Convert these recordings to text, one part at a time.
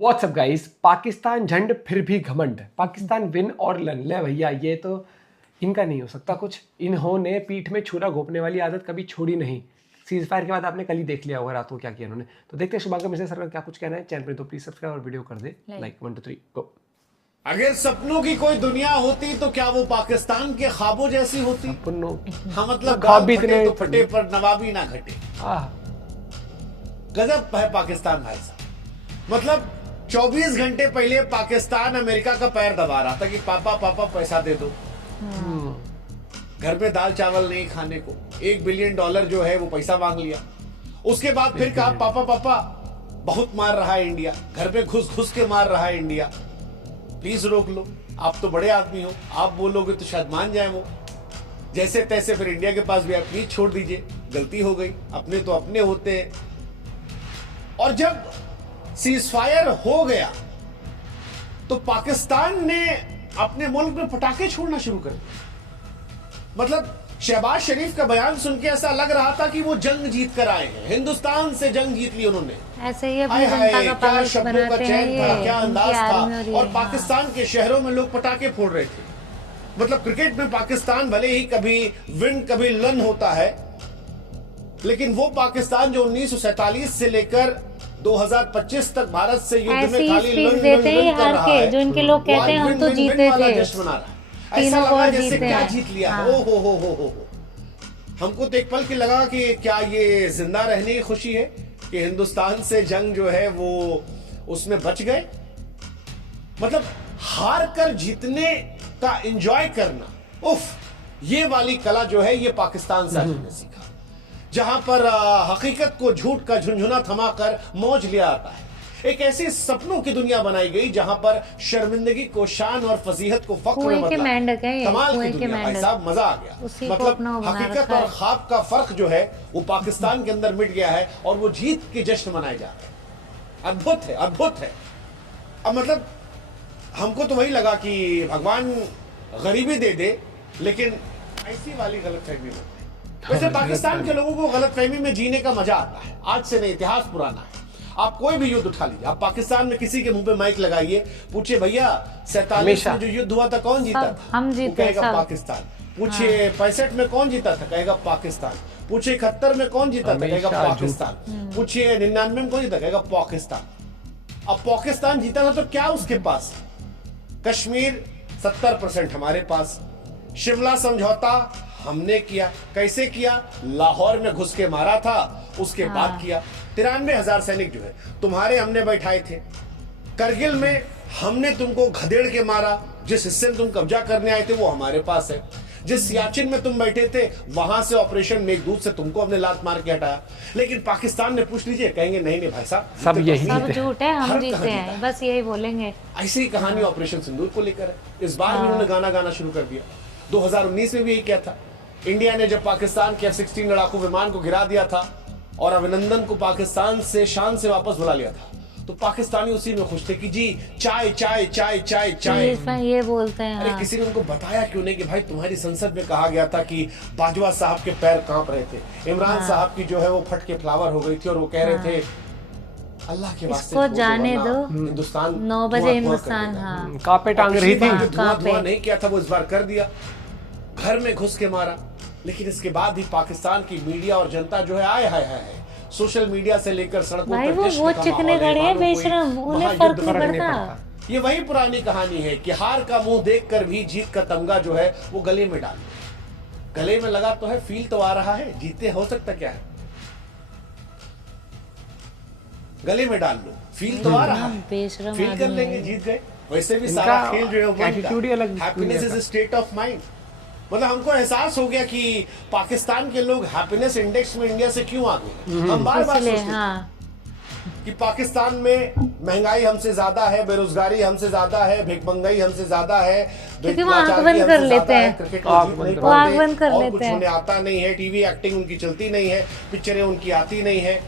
WhatsApp guys, Pakistan झंड फिर भी घमंड, पाकिस्तान विन और लन। ले भैया, ये तो इनका नहीं हो सकता कुछ। इन्होंने पीठ में छुरा घोंपने वाली आदत कभी छोड़ी नहीं। सीज फायर के बाद आपने कल ही देख लिया होगा रात को क्या किया इन्होंने। तो देखते हैं शुभांकर मिश्रा सर का क्या कुछ कहना है। चैनल पे तो प्लीज सब्सक्राइब और वीडियो कर दे लाइक। 1 2 3 गो। अगर सपनों की कोई दुनिया होती तो क्या वो पाकिस्तान के ख्वाबों जैसी होती? हाँ, मतलब ख्वाब भी फटे इतने तो फटे पर नवाबी ना घटे। गजब है पाकिस्तान भाई साहब। मतलब 24 घंटे पहले पाकिस्तान अमेरिका का पैर दबा रहा था कि पापा पापा पैसा दे दो। घर में दाल चावल नहीं खाने को, $1 बिलियन जो है वो पैसा मांग लिया। उसके बाद फिर कहा पापा पापा बहुत मार रहा है इंडिया, घर पे घुस घुस के मार रहा है इंडिया, प्लीज रोक लो, आप तो बड़े आदमी हो, आप बोलोगे तो शायद मान जाए वो। जैसे तैसे फिर इंडिया के पास भी आप प्लीज छोड़ दीजिए, गलती हो गई, अपने तो अपने होते हैं। और जब सीज फायर हो गया तो पाकिस्तान ने अपने मुल्क में पटाखे छोड़ना शुरू कर दिया। मतलब शहबाज शरीफ का बयान सुन के ऐसा लग रहा था कि वो जंग जीत कर आए हैं, हिंदुस्तान से जंग जीत ली उन्होंने। ऐसे ही अपनी जनता का क्या पागल शब्दों का बनाते चैन था, हैं क्या अंदाज था। और हाँ। पाकिस्तान के शहरों में लोग पटाखे फोड़ रहे थे। मतलब क्रिकेट में पाकिस्तान भले ही कभी विन कभी लन होता है, लेकिन वो पाकिस्तान जो 1947 से लेकर 2025 तक भारत से युद्ध में खाली लन देते हैं कर रहा है, जो इनके लोग कहते हैं हम तो जीते थे, जश्न मना रहा है। ऐसा लगा जैसे क्या जीत लिया। हाँ। ओ हो। हमको तो एक पल की लगा कि क्या ये जिंदा रहने की खुशी है कि हिंदुस्तान से जंग जो है वो उसमें बच गए। मतलब हार कर जीतने का एंजॉय करना, उफ, ये वाली कला जो है ये पाकिस्तान से हमने सीखा, जहां पर हकीकत को झूठ का झुनझुना थमाकर मौज लिया आता है। एक ऐसी सपनों की दुनिया बनाई गई जहां पर शर्मिंदगी को शान और फजीहत को फख्र में बदला। कमाल की दुनिया भाई साहब, मजा आ गया। मतलब हकीकत और ख्वाब का फर्क जो है वो पाकिस्तान के अंदर मिट गया है और वो जीत के जश्न मनाए जा रहे हैं। अद्भुत है, अद्भुत है। अब मतलब हमको तो वही लगा कि भगवान गरीबी दे दे, लेकिन ऐसी वाली गलतफहमी में। वैसे पाकिस्तान के लोगों को गलतफहमी में जीने का मजा आता है। आज से नहीं, इतिहास पुराना है। आप कोई भी युद्ध उठा लीजिए, आप पाकिस्तान में किसी के मुंह पे माइक लगाइए, पूछिए भैया 47 में जो युद्ध हुआ था कौन जीता था? हम जीते, कहेगा पाकिस्तान। पूछिए 65 में कौन जीता था? कहेगा पाकिस्तान। पूछिए 71 में कौन जीता था? कहेगा पाकिस्तान। पूछिए 99 में कौन जीता? कहेगा पाकिस्तान। अब पाकिस्तान जीता था तो क्या उसके पास? कश्मीर 70% हमारे पास। शिमला समझौता हमने किया। कैसे किया? लाहौर में घुस के मारा था, उसके बाद किया। 93,000 सैनिक जो है तुम्हारे हमने बैठाए थे। करगिल में हमने तुमको घदेड़ के मारा, जिस हिस्से में तुम कब्जा करने आए थे वो हमारे पास है। जिस सियाचिन में तुम बैठे थे वहां से ऑपरेशन मेघदूत से तुमको हमने लात मार के हटाया। लेकिन पाकिस्तान ने पूछ लीजिए, कहेंगे नहीं नहीं भाई साहब, सब यही सब झूठ है, हम जीते हैं, बस यही बोलेंगे। ऐसी ही कहानी ऑपरेशन सिंदूर को लेकर है। इस बार भी उन्होंने गाना गाना शुरू कर दिया। 2019 में भी यही क्या था। इंडिया ने जब पाकिस्तान के F-16 लड़ाकू विमान को गिरा दिया था और अभिनंदन को पाकिस्तान से शान से वापस बुला लिया था, तो पाकिस्तानी उसी में खुश थे कि जी चाय चाय चाय चाय चाय। ये बोलते हैं। अरे किसी ने उनको बताया क्यों नहीं कि भाई तुम्हारी संसद में कहा गया था कि बाजवा साहब के पैर कांप रहे थे, इमरान साहब की जो है वो फट के फ्लावर हो गई थी और वो कह रहे थे अल्लाह के वास्ते इसको जाने दो, हिंदुस्तान 9 बजे हिंदुस्तान। हाँ, कांपे टांग रही थी। धुआं नहीं किया था वो इस बार कर दिया, घर में घुस के मारा। लेकिन इसके बाद भी पाकिस्तान की मीडिया और जनता जो है आए हाय सोशल मीडिया से लेकर सड़कों भाई पर वो चिकने खड़े हैं बेशरम, उन्हें फर्क नहीं पड़ता। ये वही पुरानी कहानी है कि हार का मुंह देखकर भी जीत का तमगा जो है वो गले में डाल लो। गले में लगा तो है, फील तो आ रहा है, जीते हो सकता क्या है, गले में डाल लो, फील तो आ रहा है, फील कर लेंगे, जीत गए। वैसे भी सारा खेल जो है happiness is a state of mind. मतलब हमको एहसास हो गया कि पाकिस्तान के लोग हैप्पीनेस इंडेक्स में इंडिया से क्यों आगे। हम बार बार सोचते कि पाकिस्तान में महंगाई हमसे ज्यादा है, बेरोजगारी हमसे ज्यादा है, भिखमंगाई हमसे ज्यादा है, क्योंकि वो आंख बंद कर लेते हैं, क्रिकेट वो आंख बंद कर लेते हैं, उन्हें आता नहीं है, टीवी एक्टिंग उनकी चलती नहीं है, पिक्चरें उनकी आती नहीं है।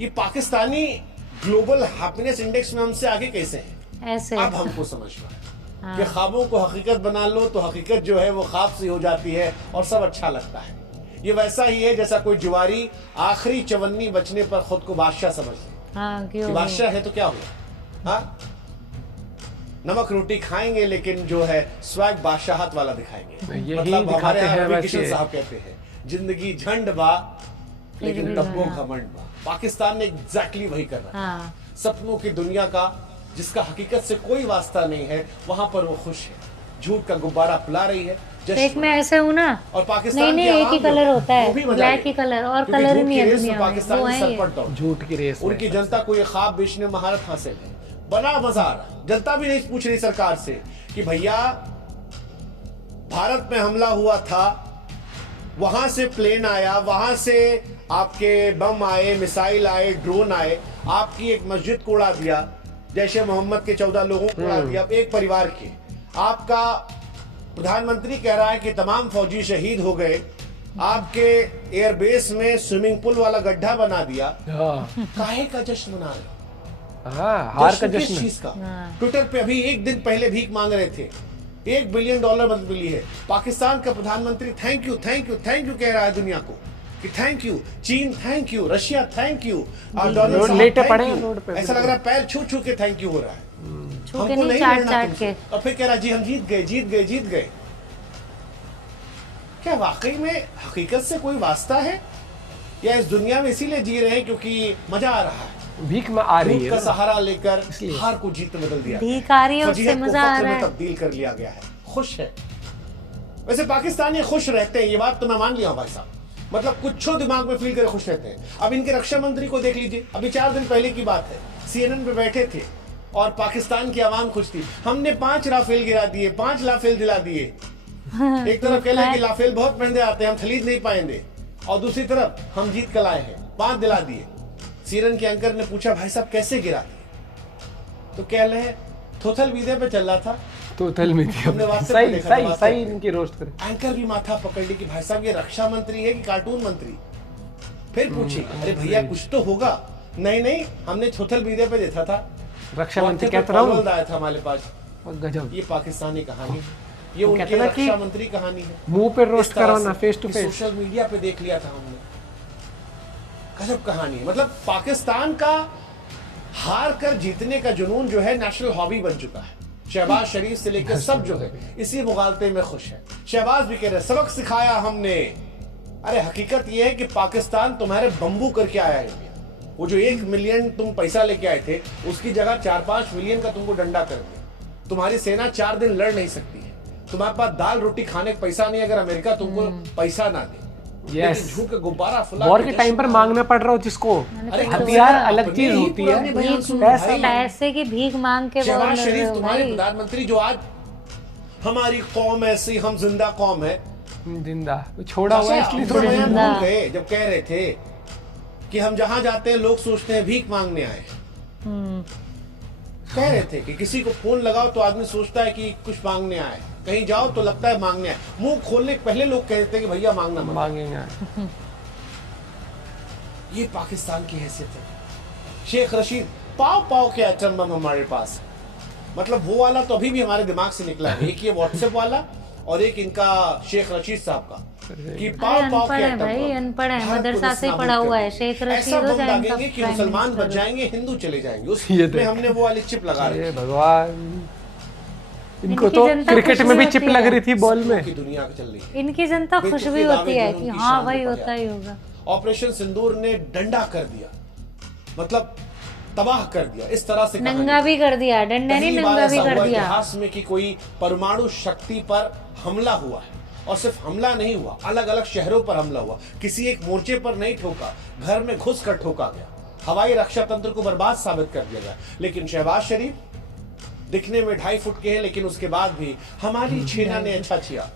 ये पाकिस्तानी ग्लोबल हैप्पीनेस इंडेक्स में हमसे आगे कैसे है? ऐसे अब हमको समझ में कि ख्वाबों को हकीकत बना लो तो हकीकत जो है वो ख्वाब सी हो जाती है और सब अच्छा लगता है। ये वैसा ही है जैसा कोई जुआरी आखिरी चवन्नी बचने पर खुद को बादशाह समझ ले। हाँ, क्यों बादशाह है तो क्या हुआ, हाँ, नमक रोटी खाएंगे लेकिन जो है स्वैग बादशाहत वाला दिखाएंगे। यही मतलब हमारे दिखाते हैं यहाँ रवि वैसे। किशन साहब कहते हैं जिंदगी झंड बा लेकिन तब्बो घमंड बा। पाकिस्तान ने एग्जैक्टली वही कर रहा है। हाँ सपनों की दुनिया का जिसका हकीकत से कोई वास्ता नहीं है वहां पर वो खुश है, झूठ का गुब्बारा फुला रही है। जश्न एक में ऐसे हूँ ना, और पाकिस्तान नहीं की नहीं एक ही आवाम जो कलर होता वो भी है, मजा ब्लैक लेगी। ही कलर, और क्योंकि कलर ही झूठ नहीं की है रेस में दुनिया में, पाकिस्तान वो की है सर ये। पर दौड़। झूठ की रेस में। उनकी जनता को ये ख्वाब बेचने में महारत हासिल है। बड़ा मजा आ रहा है। जनता भी नहीं पूछ रही सरकार से कि भैया भारत में हमला हुआ था, वहां से प्लेन आया, वहां से आपके बम आए, मिसाइल आए, ड्रोन आए, आपकी एक मस्जिद को उड़ा दिया, जैसे मोहम्मद के 14 लोगों को उड़ा दिया, एक परिवार के। आपका प्रधानमंत्री कह रहा है कि तमाम फौजी शहीद हो गए, आपके एयरबेस में स्विमिंग पूल वाला गड्ढा बना दिया। हाँ काहे का जश्न मना रहे हो? हाँ, हार का किस जश्न। चीज का? हाँ। ट्विटर पे अभी एक दिन पहले भीख मांग रहे थे, $1 बिलियन मदद मिली है। पाकिस्तान का प्रधानमंत्री thank you thank you thank you कह रहा है दुनिया को कि थैंक यू। चीन thank you, Russia thank you, और डोनाल्ड साहब लेटे thank पड़े हैं you। रोड पे। ऐसा लग रहा है पैर छू छू के थैंक यू हो रहा है। छू के हमको नहीं, नहीं चाट लड़ना चाट तुमसे। के। और फिर कह रहा जी हम जीत गए जीत गए जीत गए। क्या वाकई में हकीकत से कोई वास्ता है, या इस दुनिया में इसीलिए जी रहे हैं क्योंकि मजा आ रहा है? भीख में आ रही झूठ है का ना। सहारा लेकर इसलिए। हार को जीत में बदल दिया। भीख आ रही है, उससे फजीहत को मजा आ फख्र रहा में है। तब्दील कर लिया गया है। खुश है। वैसे पाकिस्तानी खुश रहते हैं, ये बात तो मैं मान लिया हूं भाई साहब। मतलब कुछ दिमाग में फील करे खुश रहते हैं। अब इनके रक्षा मंत्री को देख लीजिए, अभी 4 दिन पहले की बात है, CNN पे बैठे थे और पाकिस्तान की आवाम खुश थी। हमने 5 राफेल गिरा दिए, 5 लाफेल दिला दिए। एक तरफ कह रहे कि लाफेल बहुत महंगे आते हैं, हम खरीद नहीं पाएंगे, और दूसरी तरफ हम जीत कर लाए हैं, 5 दिला दिए। CNN के एंकर ने पूछा भाई साहब कैसे गिरा दिए? तो कह रहे हैं थोथल वीदे पे चल रहा था, तो तल में थी। हमने WhatsApp पे सही देखा था, सही WhatsApp सही पे। इनकी रोस्ट करे। एंकर भी माथा पकड़ ली कि भाई साहब ये रक्षा मंत्री है कि कार्टून मंत्री। फिर पूछी अरे भैया कुछ तो होगा। नहीं नहीं, हमने थोथल वीदे पे देखा था, रक्षा मंत्री WhatsApp पे कहता रहा फॉरवर्ड आया था हमारे पास। गजब। ये पाकिस्तानी कहानी, ये वो उनके कहते ना कि रक्षा मंत्री कहानी है। मुंह पे रोस्ट इस तरह करो ना, से फेस टू कि फेस। सोशल मीडिया पे देख लिया था हमने। गजब कहानी है। मतलब पाकिस्तान का हार कर जीतने का जुनून जो है नेशनल हॉबी बन चुका है। शहबाज शरीफ से लेकर सब जो है इसी मुगालते में खुश है। शहबाज भी कह रहे सबक सिखाया हमने। अरे हकीकत यह है कि पाकिस्तान तुम्हारे बम्बू करके आया है इंडिया। वो जो 1 मिलियन तुम पैसा लेके आए थे, उसकी जगह 4-5 मिलियन का तुमको डंडा कर दिया। तुम्हारी सेना 4 दिन लड़ नहीं सकती है। तुम्हारे पास दाल रोटी खाने का पैसा नहीं, अगर अमेरिका तुमको पैसा ना दे। Yes. लेकिन झूठ का गुब्बारा फुला वॉर के टाइम पर मांगना पड़ रहा हो जिसको, अरे हथियार अलग अपने चीज ही होती पुराने है। बयान सुनो पैसा भाई। पैसे की भीख मांग के बोल शहबाज रहे शरीफ हो तुम्हारे भाई। प्रधानमंत्री जो आज हमारी कौम ऐसी, हम जिंदा कौम है, जिंदा छोड़ा हुआ है इसलिए अपना थोड़ी बयान जिंदा। भूल गए जब कह रहे थे कि हम जहां जाते हैं लोग सोचते हैं भीख मांगने आए। कह रहे थे कि किसी को फोन लगाओ तो आदमी सोचता है कि कुछ मांगने आए, कहीं जाओ तो लगता है मांगने आए। मुंह खोलने के पहले लोग कहते हैं कि भैया मांगना मत। मांगेंगे। ये पाकिस्तान की हैसियत है। शेख रशीद पाव पाव के एटम बम हमारे पास है। मतलब वो वाला तो अभी भी हमारे दिमाग से निकला है। एक ये व्हाट्सएप वाला और एक इनका शेख रशीद साहब का कि पाव पाव अनपढ़ के है एटम भाई, बम अनपढ़ है, भारत को मदरसा से नेस्तनाबूद पढ़ा कर हुआ है। देंगे। शेख रशीद ऐसा हो बम चाहे इनका दागेंगे कि प्राइम मुसलमान मिनिस्टर बच हो। जाएंगे, हिंदू चले जाएंगे। ये उसमें तो- हमने वो वाली चिप लगा ये रखी है। भगवान, इनको इनकी तो जनता क्रिकेट खुश में भी भी चिप होती लग है। रही थी बॉल में। की दुनिया चल रही है। इनकी जनता खुश बेतुके भी दावे होती है जो कि उनकी हाँ शान भाई में होता ही होगा। ऑपरेशन सिंदूर ने डंडा कर दिया, मतलब तबाह कर दिया। इस तरह से कहानी नंगा भी कर दिया, डंडा नहीं पहली बार नंगा भी ऐसा कर हुआ दिया। इतिहास में कि कोई परमाणु शक्ति पर हमला हुआ है। और सिर्फ हमला नहीं हुआ, अलग अलग शहरों पर हमला हुआ। किसी एक मोर्चे पर नहीं ठोका, घर में घुस कर ठोका गया। हवाई रक्षा तंत्र को बर्बाद साबित कर दिया गया। लेकिन शहबाज शरीफ दिखने में 2.5 फुट के हैं, लेकिन उसके बाद भी हमारी छेना ने अच्छा किया।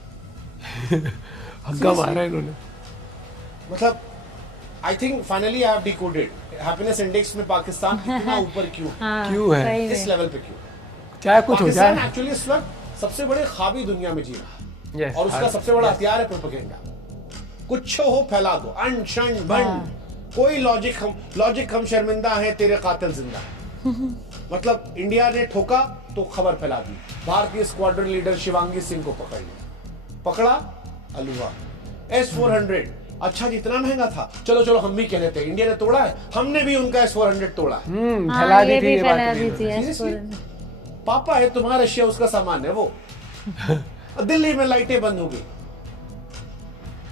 हग्गा मारा इन्होंने। मतलब I think finally I have decoded happiness index में पाकिस्तान इतना ऊपर क्यों, हाँ, क्यों है? सही इस में। लेवल पे क्यों। चाहे कुछ हो पाकिस्तान जाए। एक्चुअली इस वक्त सबसे बड़े ख्वाबी दुनिया में जी रहा है। Yes, और उसका हाँ, सबसे बड़ा हथियार है प्रोपेगेंडा। कुछ हो फैला दो, अनशन बन, कोई लॉजिक हम शर्मिंदा हैं, तेरे कातिल जिंदा है। मतलब इंडिया ने ठोका तो खबर फैला दी। भारतीय स्क्वाड्रन लीडर शिवांगी सिंह को पकड़ लिया, पकड़ा अलुआ। S-400 अच्छा जी इतना महंगा था, चलो चलो हम भी कह लेते हैं इंडिया ने तोड़ा है, हमने भी उनका S-400 तोड़ा है। फैला हाँ, दी ये थी भी ये बात फैला भी दी इन्होंने। थी Seriously? पापा है तुम्हारा रशिया, उसका सामान है वो। दिल्ली में लाइटें बंद हो गई,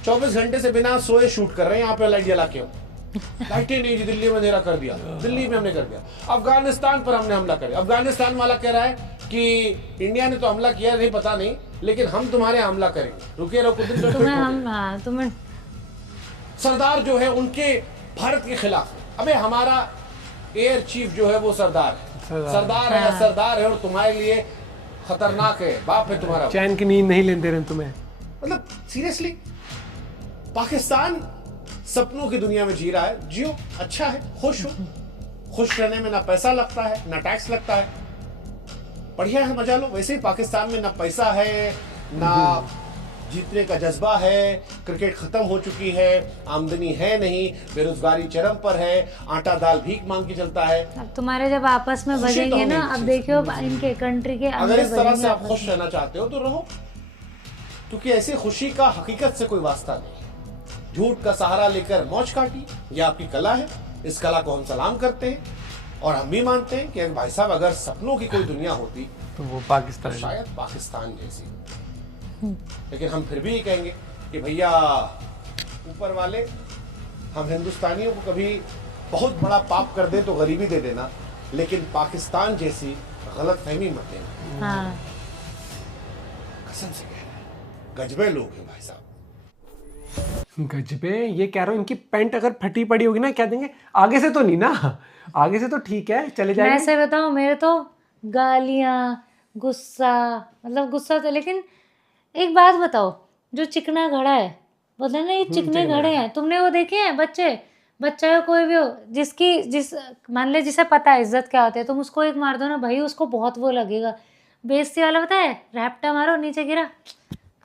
24 घंटे से बिना सोए शूट कर रहे हैं यहाँ पे लाइट जला के हम। लाइटें नहीं जी, दिल्ली में अंधेरा कर दिया, दिल्ली में हमने कर दिया। अफगानिस्तान पर हमने हमला कर दिया, अफगानिस्तान वाला कह रहा है कि इंडिया ने तो हमला किया नहीं, पता नहीं, लेकिन हम तुम्हारे हमला करेंगे, रुकिए रहो कुछ दिन तो तुम्हें हम हाँ तुम्हें सरदार जो है उनके भारत के खिलाफ है। अबे हमारा एयर चीफ जो है वो सरदार है, सरदार है, सरदार है, और तुम्हारे लिए खतरनाक है, बाप है तुम्हारा। चैन की नींद नहीं लेते रहे तुम्हें। मतलब सीरियसली पाकिस्तान सपनों की दुनिया में जी रहा है, जियो, अच्छा है, खुश हो। खुश रहने में ना पैसा लगता है ना टैक्स लगता है, बढ़िया है, मजा लो। वैसे ही पाकिस्तान में ना पैसा है ना जीतने का जज्बा है, क्रिकेट खत्म हो चुकी है, आमदनी है नहीं, बेरोजगारी चरम पर है, आटा दाल भीख मांग के चलता है। अब तुम्हारे जब आपस में खुशी तो बजेंगे ना, होनी अब देखियो अब इनके कंट्री के अगर अंदर इस तरह से बजेंगे आप आपस खुश रहना चाहते हो तो रहो, क्योंकि ऐसी खुशी का हकीकत से कोई वास्ता नहीं। झूठ का सहारा लेकर मौज काटी, यह आपकी कला है, इस कला को हम सलाम करते हैं, और हम भी मानते हैं कि भाई साहब अगर सपनों की कोई दुनिया होती तो वो पाकिस्तान तो है। शायद पाकिस्तान जैसी। लेकिन हम फिर भी ये कहेंगे कि भैया ऊपर वाले, हम हिंदुस्तानियों को कभी बहुत बड़ा पाप कर दे तो गरीबी दे देना, लेकिन पाकिस्तान जैसी गलतफहमी मत देना। हाँ कसम से कह रहे हैं, गजबे लोग हैं भाई साहब। गजबे, ये कह रहा हूँ इनकी पैंट अगर फटी पड़ी होगी ना क्या देंगे, आगे से तो नहीं ना, आगे से तो ठीक है चले मैं जाएंगे। ऐसे बताऊं, मेरे तो गालियां, गुस्सा, मतलब गुस्सा तो, लेकिन एक बात बताओ, जो चिकना घड़ा है, बोलते हैं ना ये चिकने घड़े हैं, तुमने वो देखे हैं बच्चे, बच्चा हो कोई भी हो, जिस मान ले जिसे पता है इज्जत क्या होती है, तुम उसको एक मार दो ना भाई, उसको बहुत वो लगेगा। बेइज्जती वाला पता है, रैप्टा मारो, नीचे गिरा,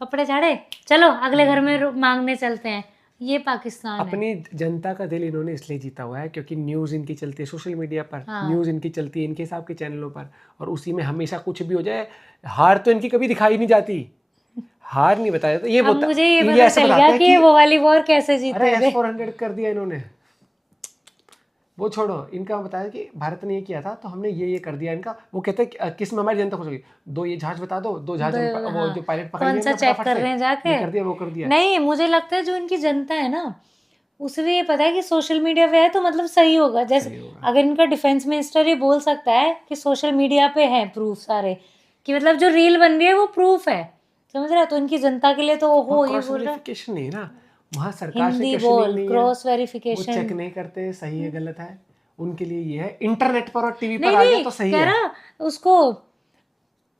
कपड़े झाड़े, चलो अगले घर में मांगने चलते हैं। ये पाकिस्तान है। अपनी जनता का दिल इन्होंने इसलिए जीता हुआ है क्योंकि न्यूज़ इनकी चलती है सोशल मीडिया पर, न्यूज़ इनकी चलती है इनके हिसाब के चैनलों पर, और उसी में हमेशा कुछ भी हो जाए, हार तो इनकी कभी दिखाई नहीं जाती, हार नहीं बताया जाता। ये अब बता, मुझे ये ये पता ऐसे चल बताते गया हैं कि ये वो वाली वॉर कैसे जीते अरे थे। S-400 कर दिया इन्होंने, वो छोड़ो, इनका बताया कि भारत ने ये किया था तो हमने ये कर दिया इनका। वो कहते हैं किस में हमारी जनता खुश होगी, दो ये जहाज बता दो, दो जहाज वो जो पायलट पकड़ कौन सा चेक कर रहे हैं जाके, ये कर दिया वो कर दिया। नहीं मुझे लगता है जो इनकी जनता है ना, उसे ये पता है कि सोशल मीडिया पे है तो मतलब सही होगा। जैसे अगर इनका डिफेंस मिनिस्टर ये बोल सकता है कि सोशल मीडिया पे है प्रूफ सारे, कि मतलब जो रील बन रही है वो प्रूफ है, समझ रहा है, तो इनकी जनता के लिए तो हो ये बोल रहा है। वेरिफिकेशन नहीं ना, वहाँ सरकार से हिंदी क्वेश्चनिंग बोल, नहीं है, क्रॉस वो वेरिफिकेशन चेक नहीं करते सही है गलत है, उनके लिए ये है। इंटरनेट पर और टीवी पर नहीं आ गया नहीं तो सही कह है। रहा उसको,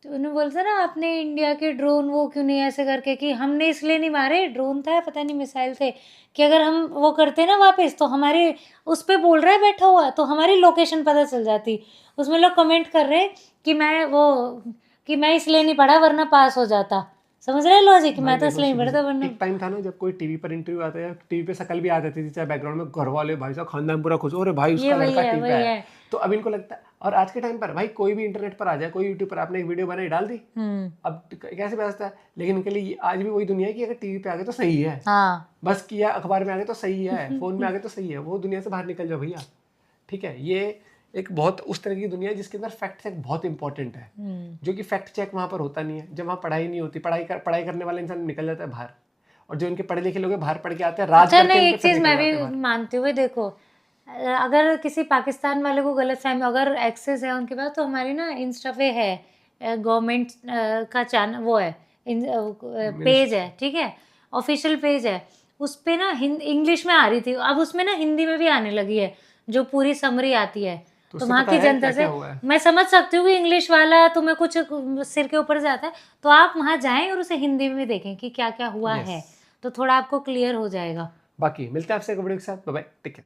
तो उन्हें बोलता ना अपने इंडिया के ड्रोन वो क्यों नहीं ऐसे करके, कि हमने इसलिए नहीं मारे, ड्रोन था पता नहीं मिसाइल थे, कि अगर हम वो करते ना वापस तो हमारे उस पे बोल रहा है बैठा हुआ तो हमारी लोकेशन पता चल जाती। उसमें लोग कमेंट कर रहे कि मैं इसलिए नहीं पढ़ा वरना पास हो जाता, समझ रहे लॉजिक, मैं तो इसलिए नहीं पढ़ता वरना। एक टाइम था ना जब कोई टीवी पर इंटरव्यू आता है, टीवी पे शकल भी आ जाती थी, चाहे बैकग्राउंड में घर वाले भाई साहब खानदान पूरा खुश, अरे भाई उसका लड़का टीवी पे है, तो अब इनको लगता है। और आज के टाइम पर भाई कोई भी इंटरनेट पर आ जाए, कोई यूट्यूब पर आपने एक वीडियो बनाई डाल दी, अब कैसे बचता है। लेकिन इनके लिए आज भी वही दुनिया है कि अगर टीवी पे आ गए तो सही है, बस किया, अखबार में आ गए तो सही है, फोन में आ गए तो सही है, वो दुनिया से बाहर निकल जाओ भैया, ठीक है। ये एक बहुत उस तरह की दुनिया है जिसके अंदर फैक्ट चेक बहुत इंपॉर्टेंट है, जो कि फैक्ट चेक वहाँ पर होता नहीं है। जब वहाँ पढ़ाई नहीं होती, पढ़ाई करने वाला इंसान निकल जाता है बाहर, और जो इनके पढ़े लिखे लोग हैं बाहर पढ़ के आते हैं राज करके। नहीं एक चीज मैं भी मानती हूँ, देखो अगर किसी पाकिस्तान वाले को गलत फहमी, अगर एक्सेस है उनके पास, तो हमारी ना इंस्टा पे है गवर्नमेंट का चैनल, वो है पेज है, ठीक है, ऑफिशियल पेज है, उस पे ना इंग्लिश में आ रही थी, अब उसमें ना हिंदी में भी आने लगी है जो पूरी समरी आती है। तो वहाँ की जनता से मैं समझ सकती हूँ कि इंग्लिश वाला तुम्हें कुछ सिर के ऊपर से आता है, तो आप वहाँ जाएं और उसे हिंदी में भी देखें कि क्या क्या हुआ है, तो थोड़ा आपको क्लियर हो जाएगा। बाकी मिलते हैं आपसे एक वीडियो के साथ, बाय बाय, टेक केयर।